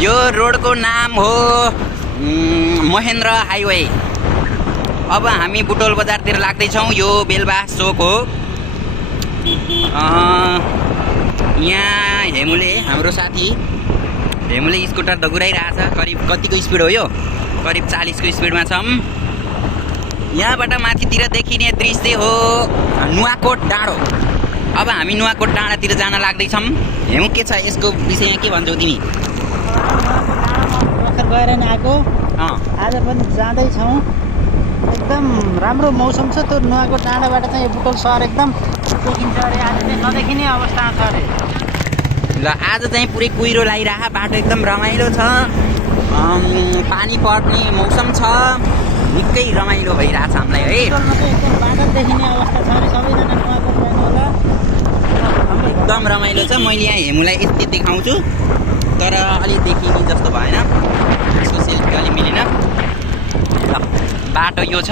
यो रोडको नाम हो महेन्द्र हाइवे। अब हामी बुटोल बजारतिर लाग्दैछौँ। यो बेलबास चोक हो। यहाँ हेमुले हाम्रो साथी हेमुले स्कुटर दगुराइरहेछ। करिब कतिको स्पिड हो यो? करिब 40 को स्पिडमा छौँ। यहाँबाट माथितिर देखिने दृश्य हो नुवाकोट डाँडो। अब हामी नुवाकोट डाँडातिर जान लाग्दैछौँ। हेमु के छ यसको विषयमा के भन्छौ तिमी? गएर नि आएको आज पनि जाँदैछौँ। एकदम राम्रो मौसम छ। त्यो नुवाकोट डाँडाबाट चाहिँ यो बुटोल सहर एकदम देखिन्छ अरे। आज चाहिँ नदेखिने अवस्था छ अरे। ल आज चाहिँ पुरै कुहिरो लागिरह। बाटो एकदम रमाइलो छ। पानी पर्ने मौसम छ। निकै रमाइलो भइरहेछ हामीलाई है। एकदम बादल देखिने अवस्था छ अरे। सबैजना नुवाकोट जानु होला। एकदम रमाइलो छ। मैले यहाँ हेमुलाई यति देखाउँछु तर अलि देखिने जस्तो भएन। यसको सेल्फी अलि मिलेन। ल बाटो यो छ।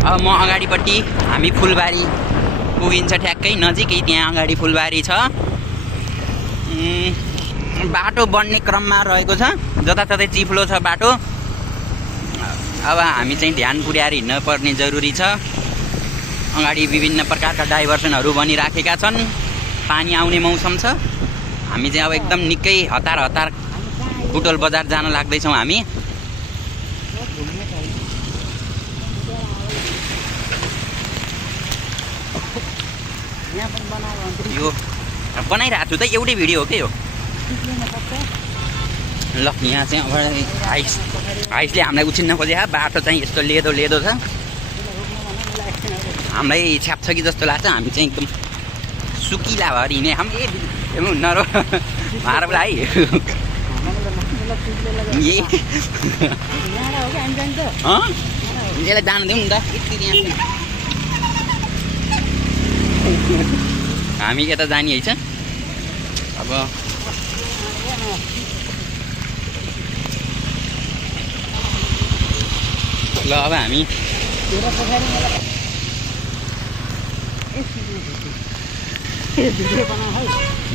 अब म अगाडिपट्टि हामी फुलबारी पुगिन्छ ठ्याक्कै नजिकै। त्यहाँ अगाडि फुलबारी छ। बाटो बन्ने क्रममा रहेको छ। जताततै चिप्लो छ बाटो। अब हामी चाहिँ ध्यान पुर्याएर हिँड्न पर्ने जरुरी छ। अगाडि विभिन्न प्रकारका डाइभर्सनहरू बनिराखेका छन्। पानी आउने मौसम छ। हामी चाहिँ अब एकदम निकै हतार बुटोल बजार जान लाग्दैछौँ हामी। यो बनाइरहेको छु त एउटै भिडियो हो के यो? ल यहाँ चाहिँ अब हाइसले हामीलाई उछिन्न खोजे। बाटो चाहिँ यस्तो लेदो छ। हामीलाई छ्याप्छ कि जस्तो लाग्छ। हामी चाहिँ एकदम सुकिला भएर हिँडे। हामी नरो मारौँला है। यसलाई जान दिउँ नि त। हामी यता जाने है छ। अब ल अब हामी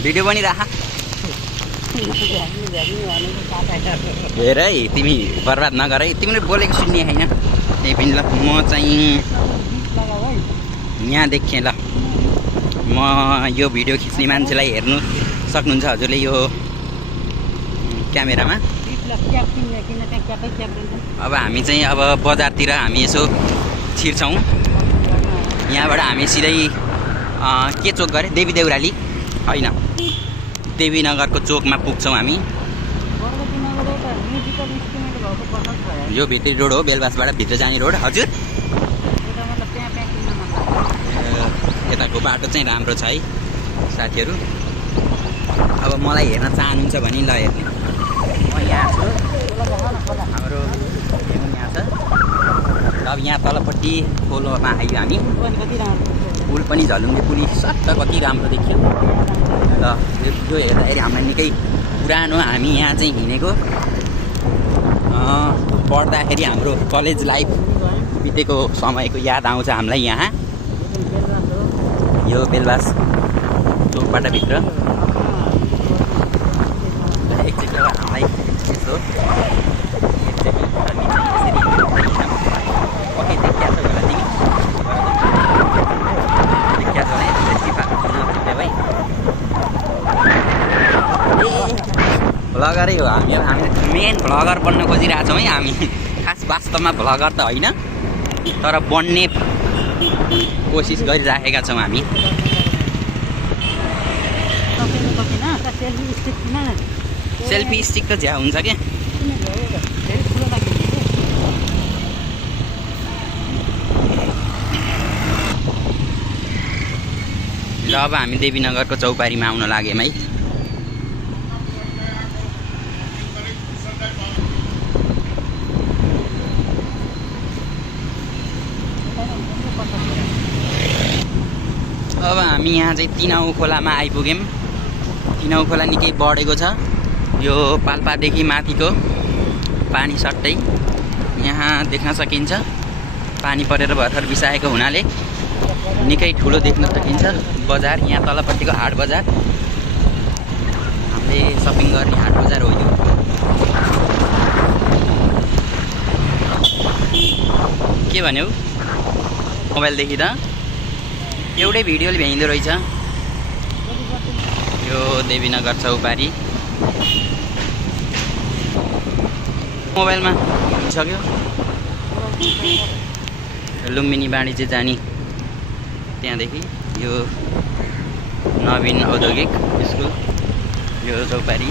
भिडियो बनिराख। हेर है तिमी बर्बाद नगर है। तिमीले बोलेको सुन्ने होइन। त्यही पनि ल म चाहिँ यहाँ देखेँ। ल म यो भिडियो खिच्ने मान्छेलाई हेर्नु सक्नुहुन्छ हजुरले यो क्यामेरामा। अब हामी चाहिँ अब बजारतिर हामी यसो छिर्छौँ। यहाँबाट हामी सिधै के चोक गरे? देवी देउराली होइन, देवीनगरको चोकमा पुग्छौँ हामी। यो भित्री रोड हो। बेलबासबाट भित्र जाने रोड। हजुर यताको बाटो चाहिँ राम्रो छ है साथीहरू। अब मलाई हेर्न चाहनुहुन्छ भने ल हेर्ने। म यहाँ छु। हाम्रो यहाँ छ। अब यहाँ तलपट्टि खोलोमा आयो हामी। पुल पनि झलुङ्गे पुल सट्ट कति राम्रो देखियो। ल यो हेर्दाखेरि हामीलाई निकै पुरानो हामी यहाँ चाहिँ हिँडेको पढ्दाखेरि हाम्रो कलेज लाइफ बितेको समयको याद आउँछ हामीलाई। यहाँ यो बेलबास चोकबाट भित्र एकचोटि अब हामीलाई यसो ओके देखिया छ होला तिमी? देखिया छ भने भाइ भ्लगरै हो हामी। मेन भ्लगर बन्न खोजिरहेछौँ है हामी। खास वास्तवमा भ्लगर त होइन तर बन्ने कोसिस गरिराखेका छौँ हामी। सेल्फी स्टिक त झ्या हुन्छ क्या। ल अब हामी देवीनगरको चौपारीमा आउन लाग्यौँ है। अब हामी यहाँ चाहिँ तिनाउ खोलामा आइपुग्यौँ। तिनाउ खोला निकै बढेको छ। यो पाल्पादेखि माथिको पानी सट्टै यहाँ देख्न सकिन्छ। पानी परेर भर्खर बिसाएको हुनाले निकै ठुलो देख्न सकिन्छ बजार। यहाँ तलपट्टिको हाट बजार मान्छेहरूले सपिङ गर्ने हाट बजार हो यो। के भन्यौ मोबाइलदेखि त एउटै भिडियोले भ्याइँदो रहेछ। यो देवीनगर चौपारी मोबाइलमा सक्यो। लुम्बिनी वाणिज्य जाने त्यहाँदेखि यो नवीन औद्योगिक स्कुल यो चौपारी।